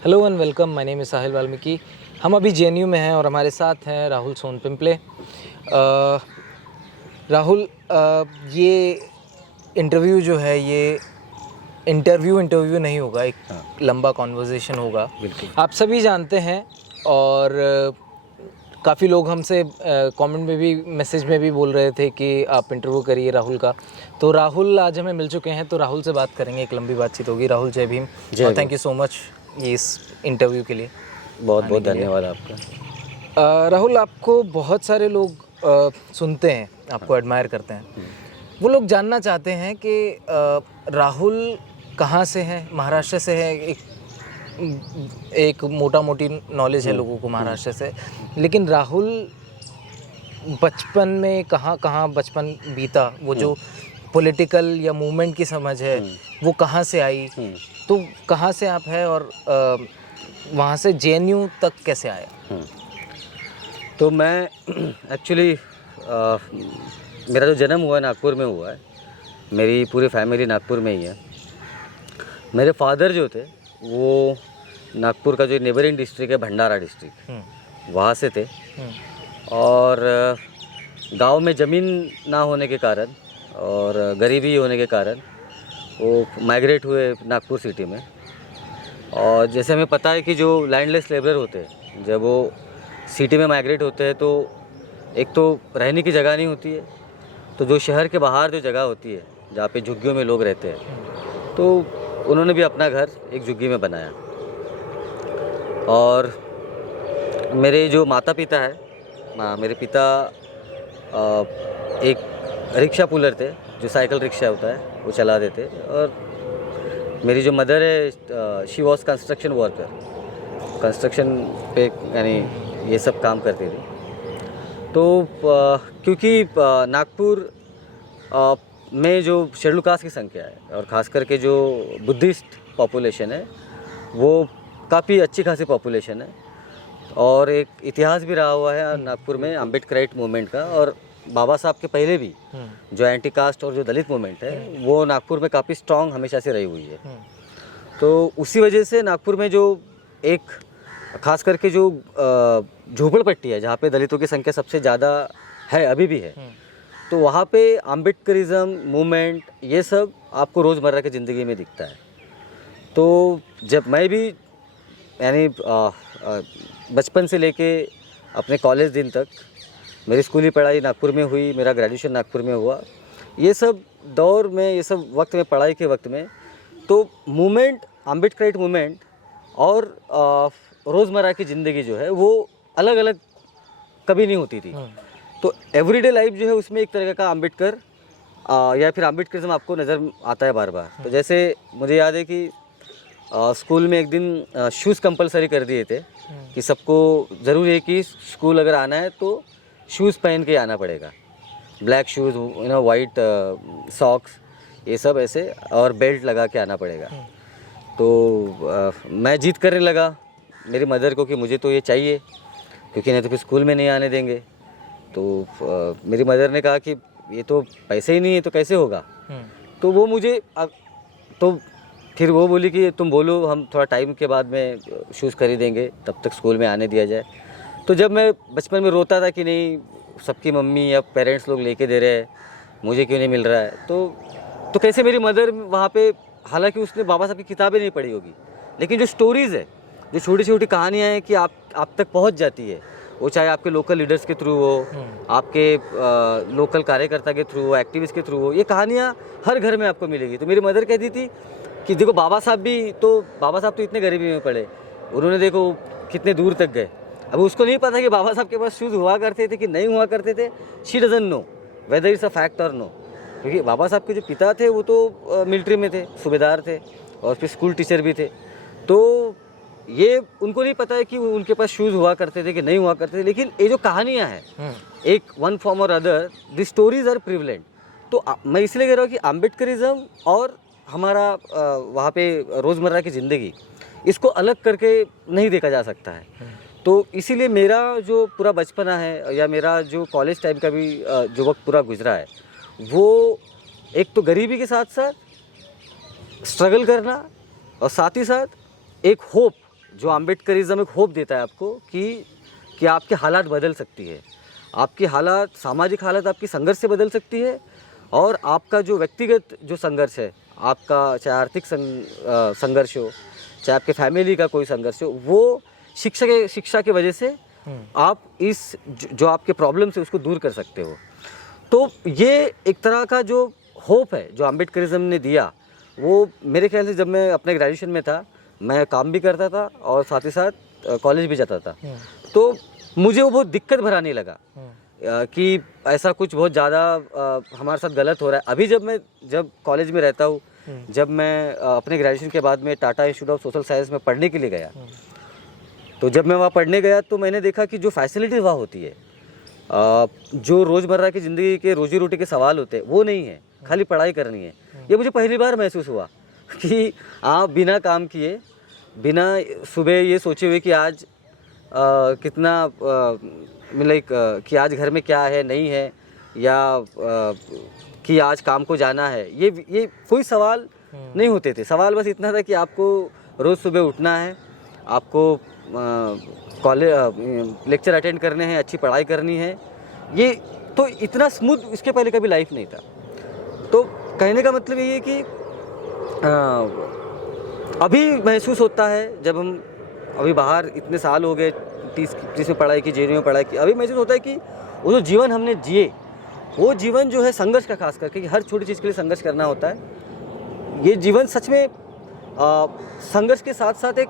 Hello and welcome, my name is Sahil Valmiki. हम अभी JNU में हैं और हमारे साथ हैं राहुल सोनपिंपले। राहुल, ये इंटरव्यू जो है ये इंटरव्यू नहीं होगा, एक लंबा कॉन्वर्सेशन होगा। बिल्कुल। आप सभी जानते हैं और काफ़ी लोग हमसे कमेंट में भी, मैसेज में भी बोल रहे थे कि आप इंटरव्यू करिए राहुल का। तो राहुल आज हमें मिल चुके हैं, तो राहुल से बात करेंगे, एक लंबी बातचीत होगी। राहुल, जय भीम। और थैंक यू सो मच इस इंटरव्यू के लिए। बहुत बहुत धन्यवाद आपका। राहुल, आपको बहुत सारे लोग सुनते हैं, आपको एडमायर करते हैं। वो लोग जानना चाहते हैं कि राहुल कहाँ से है, महाराष्ट्र से है। एक मोटा मोटी नॉलेज है लोगों को महाराष्ट्र से, लेकिन राहुल बचपन में कहाँ बचपन बीता, वो जो पॉलिटिकल या मूवमेंट की समझ है वो कहाँ से आई, तो कहाँ से आप हैं और वहाँ से जेएनयू तक कैसे आया? तो मैं एक्चुअली मेरा जो जन्म हुआ है नागपुर में हुआ है। मेरी पूरी फैमिली नागपुर में ही है। मेरे फादर जो थे वो नागपुर का जो नेबरिंग डिस्ट्रिक्ट है, भंडारा डिस्ट्रिक्ट, वहाँ से थे। और गांव में ज़मीन ना होने के कारण और गरीबी होने के कारण वो माइग्रेट हुए नागपुर सिटी में। और जैसे हमें पता है कि जो लैंडलेस लेबर होते हैं, जब वो सिटी में माइग्रेट होते हैं तो एक तो रहने की जगह नहीं होती है, तो जो शहर के बाहर जो जगह होती है जहाँ पे झुग्गियों में लोग रहते हैं, तो उन्होंने भी अपना घर एक झुग्गी में बनाया। और मेरे जो माता पिता है, मेरे पिता एक रिक्शा पुलर थे, जो साइकिल रिक्शा होता है वो चला देते। और मेरी जो मदर है, she was construction worker, construction पे यानी ये सब काम करती थी। तो क्योंकि नागपुर में जो शेड्यूल कास्ट की संख्या है और ख़ास करके जो बुद्धिस्ट पॉपुलेशन है वो काफ़ी अच्छी खासी पॉपुलेशन है। और एक इतिहास भी रहा हुआ है नागपुर में अम्बेडकराइट मूवमेंट का। और बाबा साहब के पहले भी जो एंटी कास्ट और जो दलित मूवमेंट है वो नागपुर में काफ़ी स्ट्रॉन्ग हमेशा से रही हुई है। तो उसी वजह से नागपुर में जो एक खास करके जो झोपड़पट्टी है जहाँ पे दलितों की संख्या सबसे ज़्यादा है, अभी भी है, तो वहाँ पे अम्बेडकरिज्म मूवमेंट ये सब आपको रोज़मर्रा की ज़िंदगी में दिखता है। तो जब मैं भी यानी बचपन से लेके अपने कॉलेज दिन तक मेरी स्कूली पढ़ाई नागपुर में हुई, मेरा ग्रेजुएशन नागपुर में हुआ, ये सब दौर में, ये सब वक्त में, पढ़ाई के वक्त में, तो मूवमेंट, अम्बेडकराइट मूवमेंट और रोज़मर्रा की ज़िंदगी जो है वो अलग अलग कभी नहीं होती थी। तो एवरीडे लाइफ जो है उसमें एक तरह का अम्बेडकर या फिर अम्बेडकरिज्म आपको नज़र आता है बार बार। तो जैसे मुझे याद है कि स्कूल में एक दिन शूज़ कंपलसरी कर दिए थे कि सबको ज़रूरी है कि स्कूल अगर आना है तो शूज़ पहन के आना पड़ेगा, ब्लैक शूज़, वाइट सॉक्स, ये सब ऐसे, और बेल्ट लगा के आना पड़ेगा। तो मैं जिद करने लगा मेरी मदर को कि मुझे तो ये चाहिए, क्योंकि नहीं तो फिर स्कूल में नहीं आने देंगे। तो मेरी मदर ने कहा कि ये तो पैसे ही नहीं है तो कैसे होगा। तो वो मुझे तो फिर वो बोली कि तुम बोलो, हम थोड़ा टाइम के बाद में शूज़ खरीदेंगे, तब तक स्कूल में आने दिया जाए। तो जब मैं बचपन में रोता था कि नहीं, सबकी मम्मी या पेरेंट्स लोग लेके दे रहे हैं, मुझे क्यों नहीं मिल रहा है, तो कैसे मेरी मदर वहाँ पे, हालांकि उसने बाबा साहब की किताबें नहीं पढ़ी होगी, लेकिन जो स्टोरीज़ है, जो छोटी छोटी कहानियाँ हैं कि आप तक पहुँच जाती है, वो चाहे आपके लोकल लीडर्स के थ्रू हो, आपके लोकल कार्यकर्ता के थ्रू हो, एक्टिविस्ट के थ्रू हो, ये कहानियाँ हर घर में आपको मिलेगी। तो मेरी मदर कहती थी कि देखो बाबा साहब तो इतने गरीबी में पड़े, उन्होंने देखो कितने दूर तक गए। अब उसको नहीं पता कि बाबा साहब के पास शूज़ हुआ करते थे कि नहीं हुआ करते थे। She doesn't know whether it's a fact और नो, क्योंकि बाबा साहब के जो पिता थे वो तो मिलिट्री में थे, सूबेदार थे और फिर स्कूल टीचर भी थे। तो ये उनको नहीं पता है कि उनके पास शूज़ हुआ करते थे कि नहीं हुआ करते थे। लेकिन ये जो कहानियाँ हैं, एक वन फॉर्म और other, the stories are prevalent. तो मैं इसलिए कह रहा हूँ कि अम्बेडकरिज्म और हमारा वहाँ पे रोज़मर्रा की ज़िंदगी, इसको अलग करके नहीं देखा जा सकता है। तो इसीलिए मेरा जो पूरा बचपना है या मेरा जो कॉलेज टाइम का भी जो वक्त पूरा गुजरा है, वो एक तो गरीबी के साथ साथ स्ट्रगल करना और साथ ही साथ एक होप जो अम्बेडकरिज्म एक होप देता है आपको कि आपके हालात बदल सकती है, आपकी हालात, सामाजिक हालात आपकी संघर्ष से बदल सकती है, और आपका जो व्यक्तिगत जो संघर्ष है, आपका चाहे आर्थिक संघर्ष हो, चाहे आपके फैमिली का कोई संघर्ष हो, वो शिक्षा के वजह से आप इस जो आपके प्रॉब्लम्स है उसको दूर कर सकते हो। तो ये एक तरह का जो होप है जो अम्बेडकरिज्म ने दिया, वो मेरे ख्याल से जब मैं अपने ग्रेजुएशन में था, मैं काम भी करता था और साथ ही साथ कॉलेज भी जाता था, तो मुझे वो बहुत दिक्कत भरा नहीं लगा कि ऐसा कुछ बहुत ज़्यादा हमारे साथ गलत हो रहा है। अभी जब कॉलेज में रहता हूँ, जब मैं अपने ग्रेजुएशन के बाद में Tata institute of social science में पढ़ने के लिए गया, तो जब मैं वहाँ पढ़ने गया तो मैंने देखा कि जो फैसिलिटीज़ वहाँ होती है, जो रोज़मर्रा की ज़िंदगी के रोजी रोटी के सवाल होते हैं वो नहीं है, खाली पढ़ाई करनी है। ये मुझे पहली बार महसूस हुआ कि आप बिना काम किए, बिना सुबह ये सोचे हुए कि आज कितना मतलब कि आज घर में क्या है नहीं है, या कि आज काम को जाना है, ये कोई सवाल नहीं होते थे। सवाल बस इतना था कि आपको रोज़ सुबह उठना है, आपको कॉलेज लेक्चर अटेंड करने हैं, अच्छी पढ़ाई करनी है। ये तो इतना स्मूथ इसके पहले कभी लाइफ नहीं था। तो कहने का मतलब ये है कि अभी महसूस होता है, जब हम अभी बाहर इतने साल हो गए, 30 में पढ़ाई की, जेएनयू में पढ़ाई की, अभी महसूस होता है कि वो जो जीवन हमने जिए, वो जीवन जो है संघर्ष का, खास करके कि हर छोटी चीज़ के लिए संघर्ष करना होता है। ये जीवन सच में संघर्ष के साथ साथ एक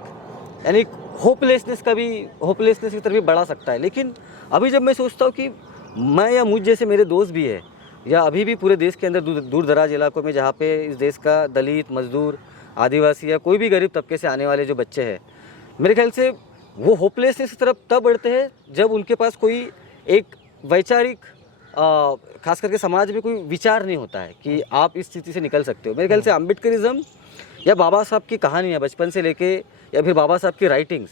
यानी होपलेसनेस की तरफ भी बढ़ा सकता है। लेकिन अभी जब मैं सोचता हूँ कि मैं या मुझ जैसे मेरे दोस्त भी है, या अभी भी पूरे देश के अंदर दूर दराज इलाकों में जहाँ पे इस देश का दलित, मजदूर, आदिवासी या कोई भी गरीब तबके से आने वाले जो बच्चे हैं, मेरे ख्याल से वो होपलेसनेस की तरफ तब बढ़ते हैं जब उनके पास कोई एक वैचारिक खास करके समाज में कोई विचार नहीं होता है कि आप इस स्थिति से निकल सकते हो। मेरे ख्याल से अम्बेडकरिज्म या बाबा साहब की कहानियाँ बचपन से लेके, या फिर बाबा साहब की राइटिंग्स,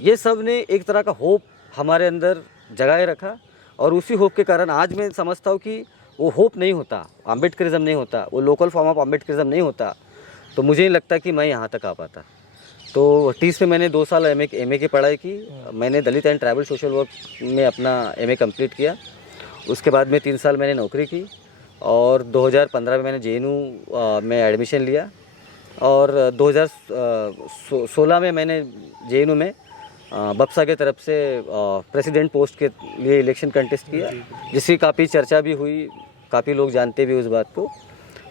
ये सब ने एक तरह का होप हमारे अंदर जगाए रखा, और उसी होप के कारण आज मैं समझता हूँ कि वो होप नहीं होता, अम्बेडकरिज्म नहीं होता, वो लोकल फॉर्म ऑफ अम्बेडकरिज्म नहीं होता, तो मुझे नहीं लगता कि मैं यहाँ तक आ पाता। तो 30 में मैंने 2 साल एमए की पढ़ाई की। मैंने दलित एंड ट्राइबल सोशल वर्क में अपना एमए कंप्लीट किया। उसके बाद में 3 साल मैंने नौकरी की, और 2015 में मैंने जेएनयू में एडमिशन लिया, और 2016 में मैंने जेएनयू में बप्सा के तरफ से प्रेसिडेंट पोस्ट के लिए इलेक्शन कंटेस्ट किया, जिसकी काफ़ी चर्चा भी हुई, काफ़ी लोग जानते भी उस बात को।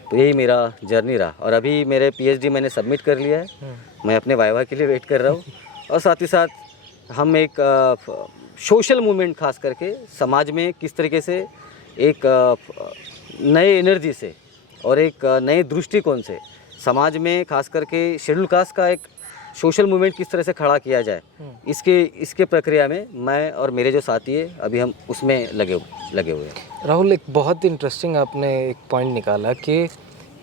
तो यही मेरा जर्नी रहा, और अभी मेरे पीएचडी मैंने सबमिट कर लिया है। मैं अपने वाइवा के लिए वेट कर रहा हूँ, और साथ ही साथ हम एक सोशल मूवमेंट खास करके समाज में किस तरीके से एक नए एनर्जी से और एक नए दृष्टिकोण से समाज में खास करके शेड्यूल कास्ट का एक सोशल मूवमेंट किस तरह से खड़ा किया जाए, इसके प्रक्रिया में मैं और मेरे जो साथी हैं अभी हम उसमें लगे हुए हैं। राहुल, एक बहुत इंटरेस्टिंग आपने एक पॉइंट निकाला कि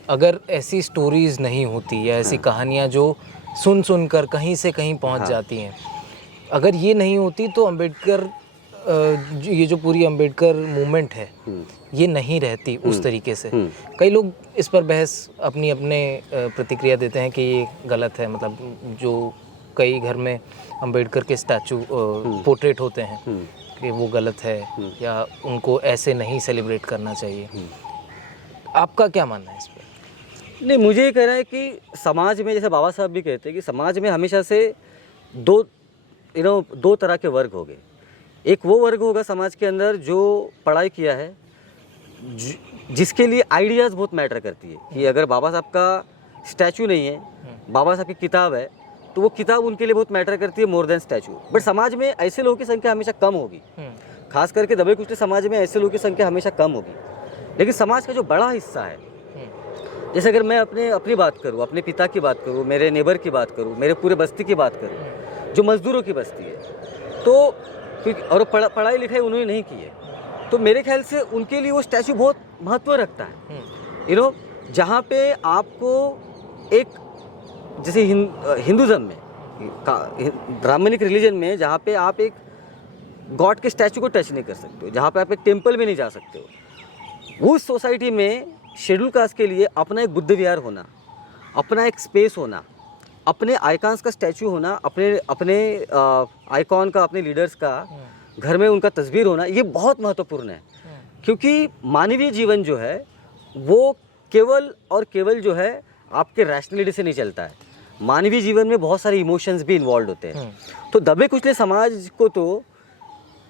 अगर ऐसी स्टोरीज़ नहीं होती, या ऐसी कहानियाँ जो सुन कर कहीं से कहीं पहुँच जाती हैं, अगर ये नहीं होती तो अम्बेडकर ये जो पूरी अम्बेडकर मूवमेंट है ये नहीं रहती उस तरीके से। कई लोग इस पर बहस अपने प्रतिक्रिया देते हैं कि ये गलत है, मतलब जो कई घर में अम्बेडकर के स्टैचू पोर्ट्रेट होते हैं कि वो गलत है, या उनको ऐसे नहीं सेलिब्रेट करना चाहिए। आपका क्या मानना है इस पर? नहीं, मुझे ये कहना है कि समाज में, जैसे बाबा साहब भी कहते हैं कि समाज में हमेशा से दो तरह के वर्ग हो गए। एक वो वर्ग होगा समाज के अंदर जो पढ़ाई किया है, जिसके लिए आइडियाज़ बहुत मैटर करती है कि अगर बाबा साहब का स्टैचू नहीं है, बाबा साहब की किताब है, तो वो किताब उनके लिए बहुत मैटर करती है मोर देन स्टैचू। बट समाज में ऐसे लोगों की संख्या हमेशा कम होगी, खास करके दबे कुचले समाज में ऐसे लोगों की संख्या हमेशा कम होगी। लेकिन समाज का जो बड़ा हिस्सा है, जैसे अगर मैं अपनी बात करूँ, अपने पिता की बात करूँ, मेरे नेबर की बात करूँ, मेरे पूरे बस्ती की बात करूँ, जो मजदूरों की बस्ती है, तो और पढ़ाई लिखाई उन्होंने नहीं की है, तो मेरे ख्याल से उनके लिए वो स्टैचू बहुत महत्व रखता है। जहाँ पे आपको एक, जैसे हिंदुज़म में, ब्राह्मणिक रिलीजन में, जहाँ पे आप एक गॉड के स्टैचू को टच नहीं कर सकते हो, जहाँ पे आप एक टेम्पल में नहीं जा सकते हो, उस सोसाइटी में शेड्यूल कास्ट के लिए अपना एक बुद्ध विहार होना, अपना एक स्पेस होना, अपने आइकॉन्स का स्टैचू होना, अपने अपने आइकॉन का, अपने लीडर्स का घर में उनका तस्वीर होना, ये बहुत महत्वपूर्ण है। क्योंकि मानवीय जीवन जो है वो केवल और केवल जो है आपके रैशनलिटी से नहीं चलता है। मानवीय जीवन में बहुत सारे इमोशंस भी इन्वॉल्व होते हैं। तो दबे कुचले समाज को तो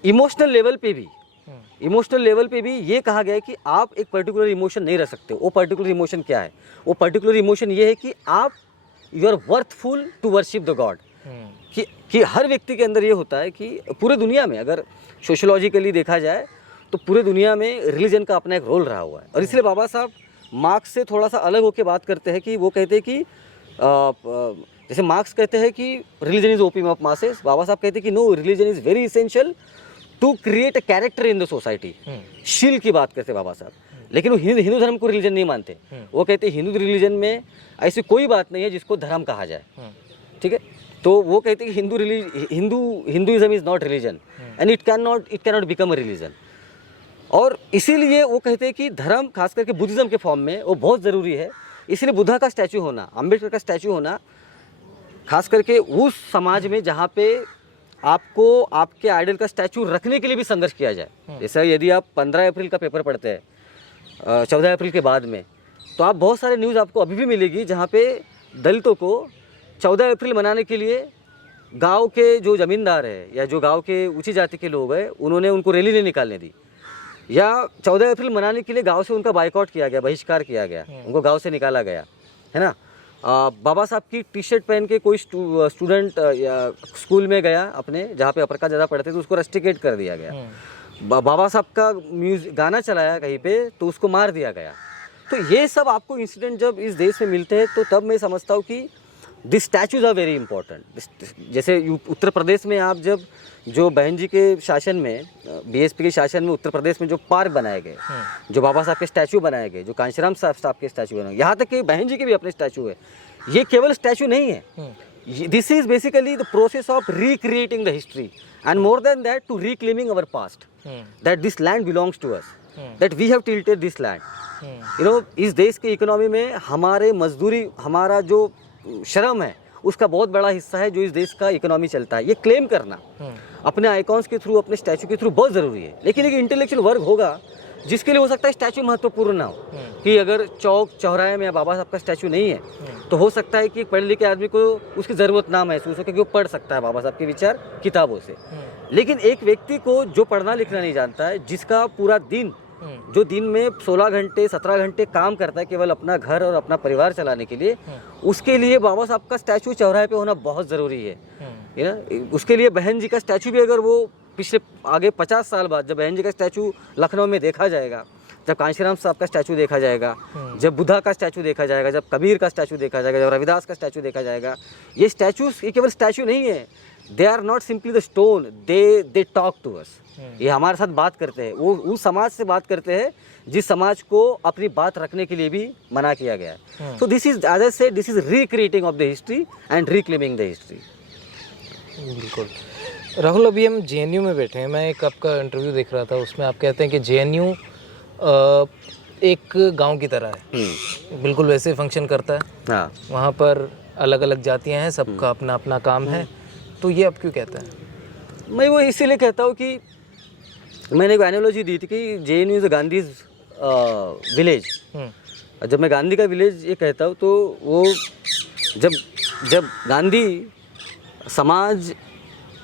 इमोशनल लेवल पे भी ये कहा गया है कि आप एक पर्टिकुलर इमोशन नहीं रख सकते। वो पर्टिकुलर इमोशन क्या है? वो पर्टिकुलर इमोशन ये है कि आप you are worthful to worship the god. कि हर व्यक्ति के अंदर ये होता है कि पूरे दुनिया में अगर सोशोलॉजिकली देखा जाए तो पूरे दुनिया में रिलीजन का अपना एक रोल रहा हुआ है। और इसलिए बाबा साहब मार्क्स से थोड़ा सा अलग होकर बात करते हैं कि वो कहते हैं कि जैसे मार्क्स कहते हैं कि religion is opium of masses, Baba Saheb कहते हैं कि no, religion is very essential to create a character in the society. शील की बात करते बाबा साहब, लेकिन वो हिंदू धर्म को रिलीजन नहीं मानते। वो कहते हैं हिंदू रिलीजन में ऐसी कोई बात नहीं है जिसको धर्म कहा जाए। ठीक है, तो वो कहते हैं कि Hinduism is not religion and it can not become a religion. और इसीलिए वो कहते हैं कि धर्म खास करके बुद्धिज्म के फॉर्म में वो बहुत ज़रूरी है। इसलिए बुद्धा का स्टैचू होना, अम्बेडकर का स्टैचू होना, खास करके उस समाज में जहाँ पे आपको आपके आइडल का स्टैचू रखने के लिए भी संघर्ष किया जाए। जैसे यदि आप 15 अप्रैल का पेपर पढ़ते हैं 14 अप्रैल के बाद में, तो आप बहुत सारे न्यूज़ आपको अभी भी मिलेगी जहाँ पे दलितों को 14 अप्रैल मनाने के लिए गांव के जो ज़मींदार है या जो गांव के ऊंची जाति के लोग हैं उन्होंने उनको रैली नहीं निकालने दी, या 14 अप्रैल मनाने के लिए गांव से उनका बाइकआउट किया गया, बहिष्कार किया गया, उनको गांव से निकाला गया, है ना। बाबा साहब की टी शर्ट पहन के कोई स्टूडेंट या स्कूल में गया अपने जहाँ पे अपर का ज़्यादा पढ़ते तो उसको रस्टिकेट कर दिया गया। बाबा साहब का गाना चलाया कहीं पे तो उसको मार दिया गया। तो ये सब आपको इंसिडेंट जब इस देश में मिलते हैं तो तब मैं समझता हूँ कि this statues are very important. जैसे उत्तर प्रदेश में आप जब जो बहन जी के शासन में, बीएसपी के शासन में उत्तर प्रदेश में जो पार्क बनाए गए, जो बाबा साहब के स्टैचू बनाए गए, जो कांशीराम साहब के स्टैचू बनाए, यहाँ तक कि बहन जी के भी अपने स्टैचू है। ये केवल स्टैचू नहीं है, this is basically the process of recreating the history and more than that to reclaiming our past, that this land belongs to us, that we have tilted this land. You know, इस देश की economy में हमारे मजदूरी, हमारा जो श्रम है उसका बहुत बड़ा हिस्सा है जो इस देश का इकोनॉमी चलता है। ये क्लेम करना अपने आइकॉन्स के थ्रू, अपने स्टैचू के थ्रू बहुत ज़रूरी है। लेकिन एक इंटेलेक्चुअल वर्ग होगा जिसके लिए हो सकता है स्टैचू महत्वपूर्ण ना हो, कि अगर चौक चौराहे में बाबा साहब का स्टैचू नहीं है तो हो सकता है कि पढ़े लिखे आदमी को उसकी ज़रूरत ना महसूस हो, क्योंकि वो पढ़ सकता है बाबा साहब के विचार किताबों से। लेकिन एक व्यक्ति को जो पढ़ना लिखना नहीं जानता है, जिसका पूरा दिन, जो दिन में 16 घंटे 17 घंटे काम करता है केवल अपना घर और अपना परिवार चलाने के लिए, उसके लिए बाबा साहब का स्टैचू चौराहे पे होना बहुत ज़रूरी है। यू नो, उसके लिए बहन जी का स्टैचू भी अगर वो पिछले आगे 50 साल बाद जब बहन जी का स्टैचू लखनऊ में देखा जाएगा, जब कांशीराम साहब का स्टैचू देखा जाएगा, जब बुद्धा का स्टैचू देखा जाएगा, जब कबीर का स्टैचू देखा जाएगा, जब रविदास का स्टैचू देखा जाएगा, ये स्टैचूज ये केवल स्टैचू नहीं है, they are not simply the stone, they talk to us. ये हमारे साथ बात करते हैं, वो उस समाज से बात करते हैं जिस समाज को अपनी बात रखने के लिए भी मना किया गया है। So this is, as I said, this is recreating of the history and reclaiming the history. बिल्कुल। राहुल, अभी हम जेएनयू में बैठे हैं, मैं एक आपका इंटरव्यू देख रहा था, उसमें आप कहते हैं कि जेएनयू एक गांव की तरह है, बिल्कुल वैसे फंक्शन करता है। हाँ, वहाँ पर अलग अलग जातियाँ हैं, सबका अपना अपना काम है, तो ये आप क्यों कहते हैं? मैं वो इसीलिए कहता हूँ कि मैंने एक एनालॉजी दी थी कि जेएनयू इज गांधीज विलेज। जब मैं गांधी का विलेज ये कहता हूँ तो वो जब गांधी समाज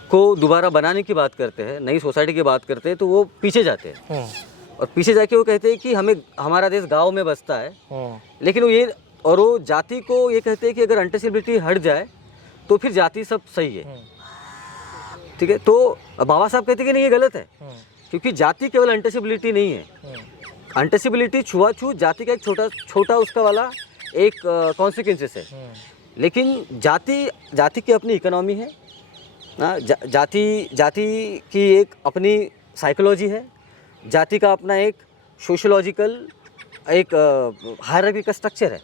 को दोबारा बनाने की बात करते हैं, नई सोसाइटी की बात करते हैं, तो वो पीछे जाते हैं और पीछे जाके वो कहते हैं कि हमारा देश गांव में बसता है। लेकिन वो जाति को ये कहते हैं कि अगर अनटचेबिलिटी हट जाए तो फिर जाति सब सही है। ठीक है, तो बाबा साहब कहते हैं कि नहीं, ये गलत है, क्योंकि जाति केवल अनटचेबिलिटी नहीं है। अनटचेबिलिटी, छुआछूत जाति का एक छोटा उसका वाला एक कॉन्सिक्वेंसेस है। लेकिन जाति की अपनी इकोनॉमी है, जाति की एक अपनी साइकोलॉजी है, जाति का अपना एक सोशोलॉजिकल एक हायरार्की का स्ट्रक्चर है।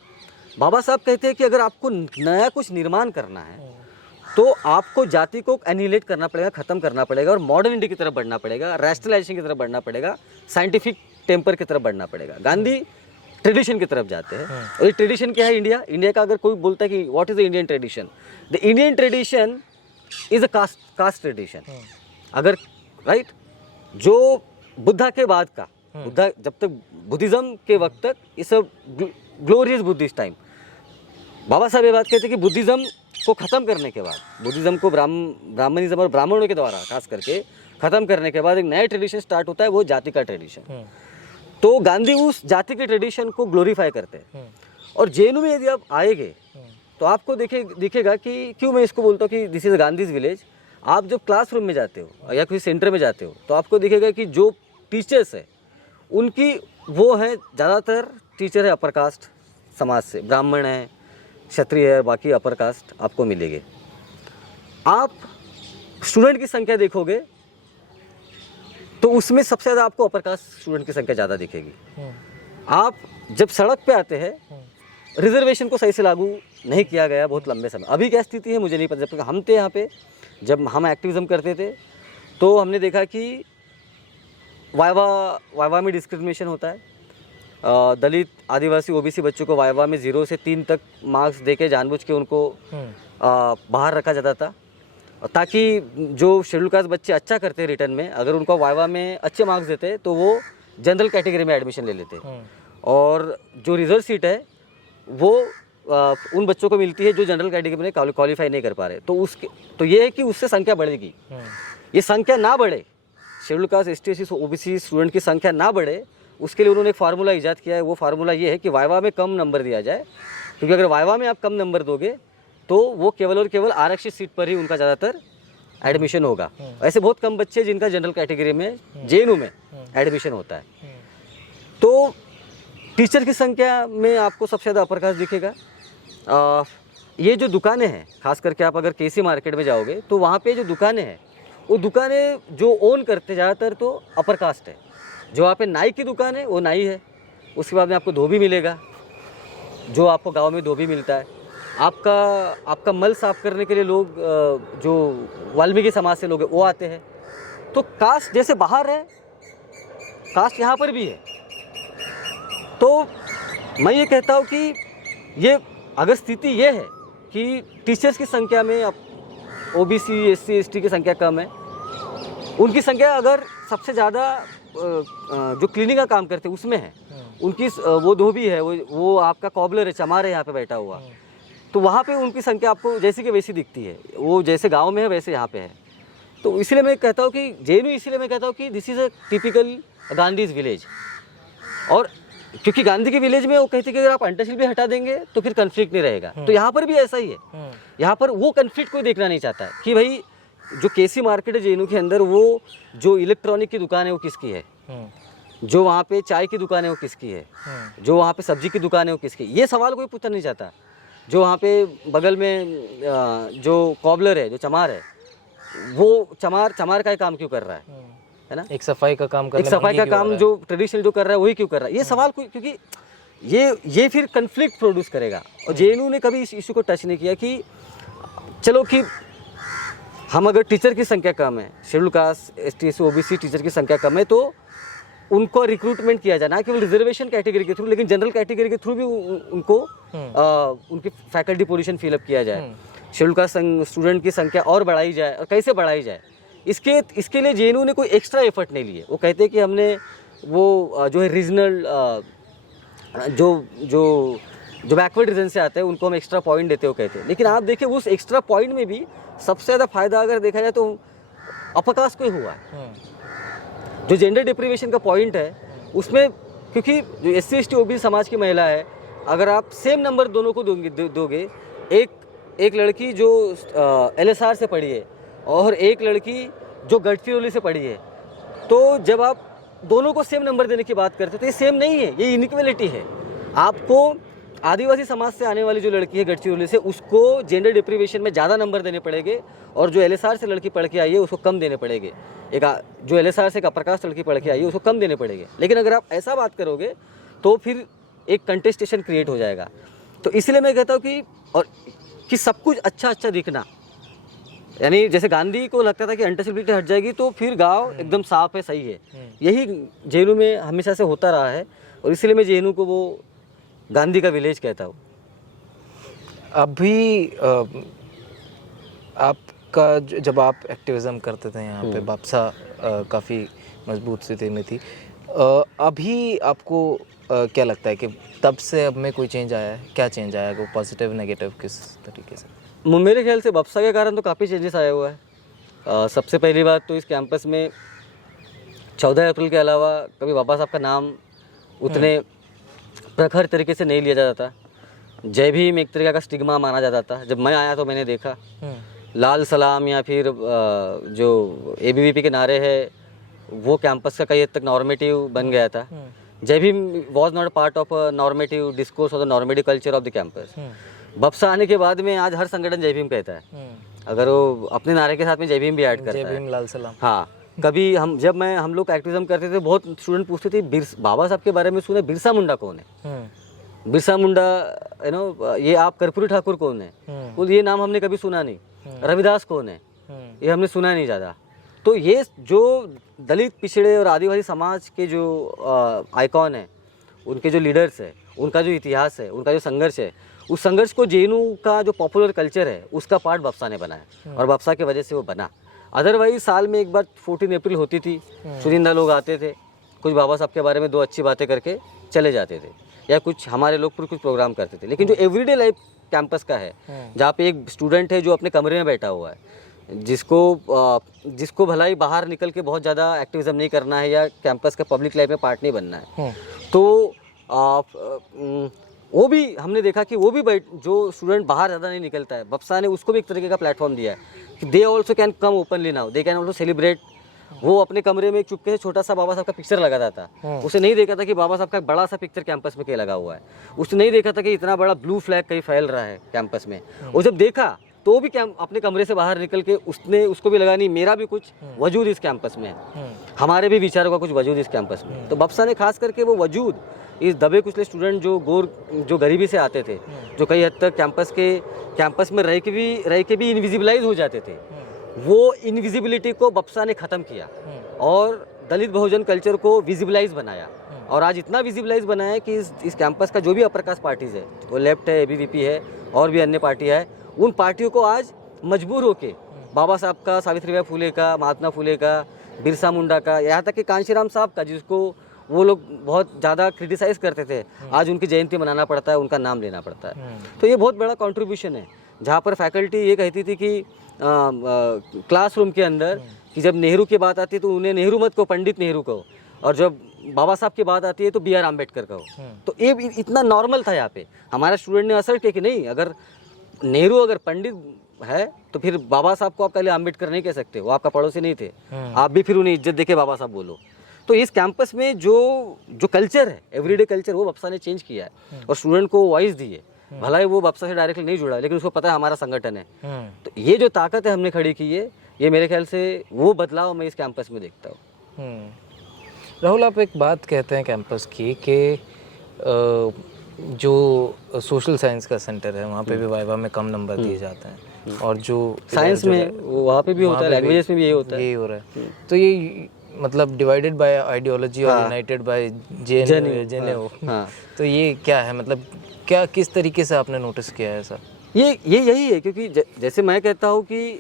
बाबा साहब कहते हैं कि अगर आपको नया कुछ निर्माण करना है तो आपको जाति को एनिहिलेट करना पड़ेगा, ख़त्म करना पड़ेगा और मॉडर्निटी की तरफ बढ़ना पड़ेगा, रैशनलाइजेशन की तरफ बढ़ना पड़ेगा, साइंटिफिक टेम्पर की तरफ बढ़ना पड़ेगा। गांधी ट्रेडिशन की तरफ जाते हैं। और ये ट्रेडिशन क्या है इंडिया का अगर कोई बोलता है कि what is the Indian tradition, the Indian tradition is a caste tradition. अगर राइट जो बुद्धा के बाद का, बुद्धा जब तक बुद्धिज्म के वक्त तक इस ग्लोरियस बुद्धिस्ट टाइम, बाबा साहब ये बात कहते हैं कि बुद्धिज्म को ख़त्म करने के बाद, बुद्धिज्म को ब्राह्मणिज्म और ब्राह्मणों के द्वारा खास करके ख़त्म करने के बाद एक नया ट्रेडिशन स्टार्ट होता है, वो जाति का ट्रेडिशन। तो गांधी उस जाति के ट्रेडिशन को ग्लोरीफाई करते हैं। और जेएनयू में यदि आप आएंगे तो आपको दिखेगा कि क्यों मैं इसको बोलता हूँ कि दिस इज़ गांधीज विलेज। आप जब क्लासरूम में जाते हो या किसी सेंटर में जाते हो तो आपको दिखेगा कि जो टीचर्स है उनकी वो है ज़्यादातर टीचर है अपर कास्ट समाज से, ब्राह्मण है, क्षत्रिय है, बाकी अपर कास्ट आपको मिलेंगे। आप स्टूडेंट की संख्या देखोगे तो उसमें सबसे ज़्यादा आपको अपर कास्ट स्टूडेंट की संख्या ज़्यादा दिखेगी। आप जब सड़क पे आते हैं, रिजर्वेशन को सही से लागू नहीं किया गया बहुत लंबे समय। अभी क्या स्थिति है मुझे नहीं पता, जब तक हम थे यहाँ पे, जब हम एक्टिविज्म करते थे तो हमने देखा कि वाइवा में डिस्क्रिमिनेशन होता है। दलित, आदिवासी, ओबीसी बच्चों को वाइवा में 0 से 3 तक मार्क्स देके जानबूझ के उनको बाहर रखा जाता था, ताकि जो शेड्यूल कास्ट बच्चे अच्छा करते हैं रिटर्न में, अगर उनको वाइवा में अच्छे मार्क्स देते तो वो जनरल कैटेगरी में एडमिशन ले लेते। और जो रिजर्व सीट है वो उन बच्चों को मिलती है जो जनरल कैटेगरी में क्वालिफाई नहीं कर पा रहे। तो ये है कि उससे संख्या बढ़ेगी। ये संख्या ना बढ़े, schedule caste, ST, SC, OBC student की संख्या ना बढ़े, उसके लिए उन्होंने एक फार्मूला ईजाद किया है। वो फार्मूला ये है कि वाइवा में कम नंबर दिया जाए, क्योंकि अगर वाइवा में आप कम नंबर दोगे तो वो केवल और केवल आरक्षित सीट पर ही उनका ज़्यादातर एडमिशन होगा। ऐसे बहुत कम बच्चे जिनका जनरल कैटेगरी में जेएनयू में एडमिशन होता है। तो टीचर की संख्या में आपको सबसे ज़्यादा अपर कास्ट दिखेगा। ये जो दुकानें हैं, खास करके आप अगर केसी मार्केट में जाओगे तो वहाँ पे जो दुकानें हैं, वो दुकानें जो ओन करते ज़्यादातर तो अपर कास्ट है। जो वहाँ पे नाई की दुकान है वो नाई है, उसके बाद में आपको धोबी मिलेगा, जो आपको गांव में धोबी मिलता है। आपका मल साफ करने के लिए लोग जो वाल्मीकि समाज से लोग हैं वो आते हैं। तो कास्ट जैसे बाहर है, कास्ट यहाँ पर भी है। तो मैं ये कहता हूँ कि ये अगर स्थिति ये है कि टीचर्स की संख्या में अब ओबीसी, एससी, एसटी की संख्या कम है, उनकी संख्या अगर सबसे ज़्यादा जो क्लीनिंग का काम करते हैं उसमें है, उनकी वो धोबी है, वो आपका कॉबलर है, चमार है यहाँ पे बैठा हुआ, तो वहाँ पे उनकी संख्या आपको जैसी कि वैसी दिखती है। वो जैसे गांव में है वैसे यहाँ पे है। तो इसलिए मैं कहता हूँ कि जेएनयू, इसलिए मैं कहता हूँ कि this is a typical Gandhi's village. और क्योंकि गांधी के विलेज में वो कहते कि अगर आप अंटरशिल भी हटा देंगे तो फिर कन्फ्लिक्ट नहीं रहेगा। तो यहाँ पर भी ऐसा ही है। यहाँ पर वो कन्फ्लिक्ट कोई देखना नहीं चाहता है कि भाई जो केसी मार्केट है जेएनयू के अंदर, वो जो इलेक्ट्रॉनिक की दुकान है वो किसकी है, जो वहाँ पे चाय की दुकान है वो किसकी है, जो वहाँ पे सब्जी की दुकान है वो किसकी, ये सवाल कोई पूछना नहीं चाहता। जो वहाँ पे बगल में जो कॉबलर है, जो चमार है, वो चमार का काम क्यों कर रहा है ना, एक सफाई का काम कर, एक सफाई का काम जो ट्रेडिशनल जो कर रहा है वही क्यों कर रहा है, ये सवाल कोई, क्योंकि ये फिर कन्फ्लिक्ट प्रोड्यूस करेगा। और जेएनयू ने कभी इस इशू को टच नहीं किया कि चलो कि हम अगर टीचर की संख्या कम है, schedule caste, ST, SC, OBC teacher की संख्या कम है, तो उनको रिक्रूटमेंट किया जाए, ना केवल रिजर्वेशन कैटेगरी के थ्रू, लेकिन जनरल कैटेगरी के थ्रू भी उनको उनकी फैकल्टी पोजीशन फिलअप किया जाए। शेड्यूल कास्ट स्टूडेंट की संख्या और बढ़ाई जाए। और कैसे बढ़ाई जाए, इसके लिए जेएनयू ने कोई एक्स्ट्रा एफर्ट नहीं लिए। वो कहते हैं कि हमने वो जो है रीजनल जो बैकवर्ड रीजन से आते हैं उनको हम एक्स्ट्रा पॉइंट देते हो कहते हैं। लेकिन आप देखिए उस एक्स्ट्रा पॉइंट में भी सबसे ज़्यादा फायदा अगर देखा जाए तो अपर कास्ट को ही हुआ है। जो जेंडर डिप्रीवेशन का पॉइंट है उसमें, क्योंकि जो एससी, एसटी, ओबीसी समाज की महिला है, अगर आप सेम नंबर दोनों को दोगे, एक लड़की जो एलएसआर से पढ़ी है और एक लड़की जो गढ़चिरौली से पढ़ी है, तो जब आप दोनों को सेम नंबर देने की बात करते हैं तो ये सेम नहीं है, ये इनइक्वलिटी है। आपको आदिवासी समाज से आने वाली जो लड़की है गढ़चिरौली से, उसको जेंडर डिप्रीवेशन में ज़्यादा नंबर देने पड़ेंगे, और जो एलएसआर से लड़की पढ़ के आई है उसको कम देने पड़ेंगे। जो एलएसआर से एक अपर कास्ट लड़की पढ़ के आई है उसको कम देने पड़ेंगे। लेकिन अगर आप ऐसा बात करोगे तो फिर एक कंटेस्टेशन क्रिएट हो जाएगा। तो इसलिए मैं कहता हूँ कि सब कुछ अच्छा दिखना, यानी जैसे गांधी को लगता था कि अनटचेबिलिटी हट जाएगी तो फिर गांव एकदम साफ है, सही है, यही जेएनयू में हमेशा से होता रहा है। और इसलिए मैं जेएनयू को वो गांधी का विलेज कहता हूँ। अभी आपका जब आप एक्टिविज़म करते थे यहाँ पे, बापसा काफ़ी मजबूत स्थिति में थी, अभी आपको क्या लगता है कि तब से अब में कोई चेंज आया है? क्या चेंज आया है, पॉजिटिव नेगेटिव किस तरीके से? मेरे ख्याल से बप्सा के कारण तो काफ़ी चेंजेस आया हुआ है। सबसे पहली बात तो इस कैंपस में 14 अप्रैल के अलावा कभी बाबा साहब का नाम उतने प्रखर तरीके से नहीं लिया जाता था। जय भीम एक तरीके का स्टिग्मा माना जाता था। जब मैं आया तो मैंने देखा लाल सलाम या फिर जो ABVP के नारे हैं वो कैंपस का कई हद तक नॉर्मेटिव बन गया था। Jai Bhim was not part of normative discourse of the normative culture of the campus. BAPSA आने के बाद में आज हर संगठन जय भीम कहता है, अगर वो अपने नारे के साथ में जय भीम भी ऐड करता है। जय भीम लाल सलाम। हाँ, कभी हम लोग एक्टिविज्म करते थे, बहुत स्टूडेंट पूछते थे बाबा साहब के बारे में सुने, बिरसा मुंडा कौन है? बिरसा मुंडा ये आप कर्पूरी ठाकुर कौन है? बोल ये नाम हमने कभी सुना नहीं। रविदास कौन है? ये हमने सुना नहीं ज़्यादा। तो ये जो दलित पिछड़े और आदिवासी समाज के जो आइकॉन है, उनके जो लीडर्स है, उनका जो इतिहास है, उनका जो संघर्ष है, उस संघर्ष को JNU का जो पॉपुलर कल्चर है उसका पार्ट बप्सा ने बनाया और बप्सा की वजह से वो बना। अदरवाइज साल में एक बार 14 अप्रैल होती थी, चुनिंदा लोग आते थे, कुछ बाबा साहब के बारे में 2 अच्छी बातें करके चले जाते थे, या कुछ हमारे लोग कुछ प्रोग्राम करते थे। लेकिन जो एवरीडे लाइफ कैंपस का है, जहाँ पे एक स्टूडेंट है जो अपने कमरे में बैठा हुआ है, जिसको भलाई बाहर निकल के बहुत ज़्यादा एक्टिविज्म नहीं करना है या कैंपस का पब्लिक लाइफ में पार्ट नहीं बनना है, तो वो भी हमने देखा कि वो भी जो स्टूडेंट बाहर ज़्यादा नहीं निकलता है, बप्सा ने उसको भी एक तरीके का प्लेटफॉर्म दिया है कि they also can come openly now, they can also celebrate. वो अपने कमरे में एक चुपके से छोटा सा बाबा साहब का पिक्चर लगाता था। उसे नहीं देखा था कि बाबा साहब का बड़ा सा पिक्चर कैंपस में क्या लगा हुआ है। उसने नहीं देखा था कि इतना बड़ा ब्लू फ्लैग कहीं फैल रहा है कैंपस में। और जब देखा तो भी अपने कमरे से बाहर निकल के उसको भी लगा नहीं मेरा भी कुछ वजूद इस कैंपस में है, हमारे भी विचारों का कुछ वजूद इस कैंपस में। तो बप्सा ने खास करके वो वजूद इस दबे कुचले स्टूडेंट जो गरीबी से आते थे, जो कई हद तक कैंपस में रह के भी इनविजिबलाइज हो जाते थे, वो इनविजिबिलिटी को बप्सा ने ख़त्म किया और दलित बहुजन कल्चर को विजिबलाइज बनाया। और आज इतना विजिबलाइज बनाया कि इस कैंपस का जो भी अपर कास्ट पार्टीज़ है, वो लेफ्ट है, ABVP है और भी अन्य पार्टी है, उन पार्टियों को आज मजबूर होके बाबा साहब का, सावित्रीबाई फुले का, महात्मा फुले का, बिरसा मुंडा का, यहाँ तक कि कांशीराम साहब का, जिसको वो लोग बहुत ज़्यादा क्रिटिसाइज़ करते थे, आज उनकी जयंती मनाना पड़ता है, उनका नाम लेना पड़ता है। तो ये बहुत बड़ा कंट्रीब्यूशन है। जहाँ पर फैकल्टी ये कहती थी कि क्लासरूम के अंदर कि जब नेहरू की बात आती है तो उन्हें नेहरू मत कहो, पंडित नेहरू कहो, और जब बाबा साहब की बात आती है तो BR अम्बेडकर कहो। तो ये इतना नॉर्मल था यहाँ पे। हमारा स्टूडेंट ने असर किया कि नहीं, अगर नेहरू अगर पंडित है तो फिर बाबा साहब को आप पहले अम्बेडकर नहीं कह सकते, वो आपका पड़ोसी नहीं थे, आप भी फिर उन्हें इज्जत देके बाबा साहब बोलो। तो इस कैंपस में जो कल्चर है, एवरीडे कल्चर, वो बप्सा ने चेंज किया है और स्टूडेंट को वॉइस दी है। भला ही वो बप्सा से डायरेक्टली नहीं जुड़ा, लेकिन उसको पता है हमारा संगठन है। तो ये जो ताकत है हमने खड़ी की है, ये मेरे ख्याल से वो बदलाव मैं इस कैंपस में देखता हूँ। राहुल, आप एक बात कहते हैं कैंपस की कि जो सोशल साइंस का सेंटर है वहाँ पे भी वाइवा में कम नंबर दिए जाते हैं, और जो साइंस में वहाँ पे भी होता है, लैंग्वेजेस में भी यही होता है, यही हो रहा है। तो ये मतलब डिवाइडेड बाय आइडियोलॉजी और यूनाइटेड बाय JNU। तो ये क्या है, मतलब क्या किस तरीके से आपने नोटिस किया है सर? ये यही है, क्योंकि जैसे मैं कहता हूँ कि